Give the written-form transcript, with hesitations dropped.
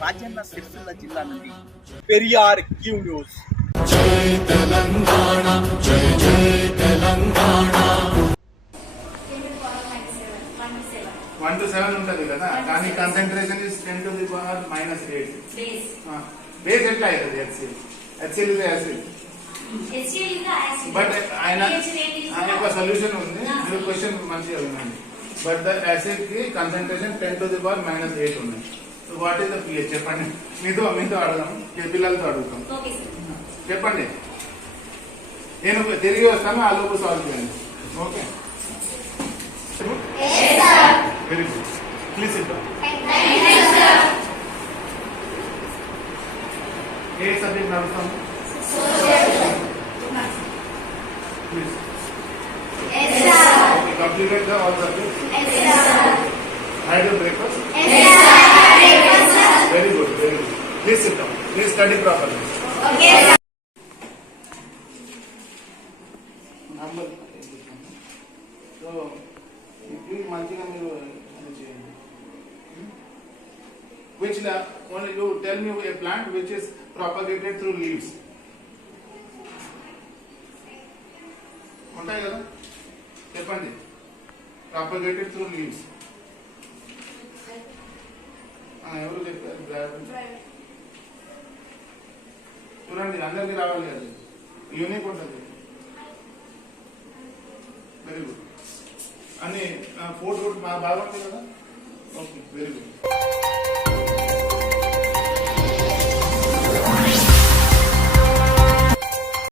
రాజన్న సిరిసిల్ల జిల్లా నుండి Periyar Q news. జై తెలంగాణ, జై జై తెలంగాణ. 1 to 7 ఉంటుంది కదా, కానీ concentration is 10 to the power -8. బేస్ ఎట్లా అవుతుంది? హెచ్సిఎల్ ఇది యాసిడ్. బట్ ఆయన ఒక సొల్యూషన్ ఉంది, మీరు క్వశ్చన్ మంచిగా వినండి. బట్ ద యాసిడ్ కి కాన్సన్ట్రేషన్ 10 to the power -8 ఉన్నాయి. వాట్ ఈస్ ద పిహెచ్ చెప్పండి. మీతో అడగాం, పిల్లలతో అడుగుతాం. చెప్పండి, నేను తిరిగి వస్తాను, ఆ లోపు సాల్వ్ చేయండి. Okay, very good. Please sit down. ఏ సబ్జెక్ట్ నడుస్తాము? Please. Okay, completed the all subjects? Yes, sir. Had your breakfast? Yes, sir. Very good, very good. Please sit down. Please study properly. Okay, sir. So, please మంచిగా మీరు అది చేయండి. Which only you tell me a plant which is propagated through leaves. ఉంటాయి కదా, చెప్పండి. Propagated through leaves. ఎవరు చెప్పారు? చూడండి, అందరికి రావాలి, అది యూనిక్ ఉంటుంది. Very good. అన్ని 4 బాగా ఉంటాయి కదా. Okay, very good.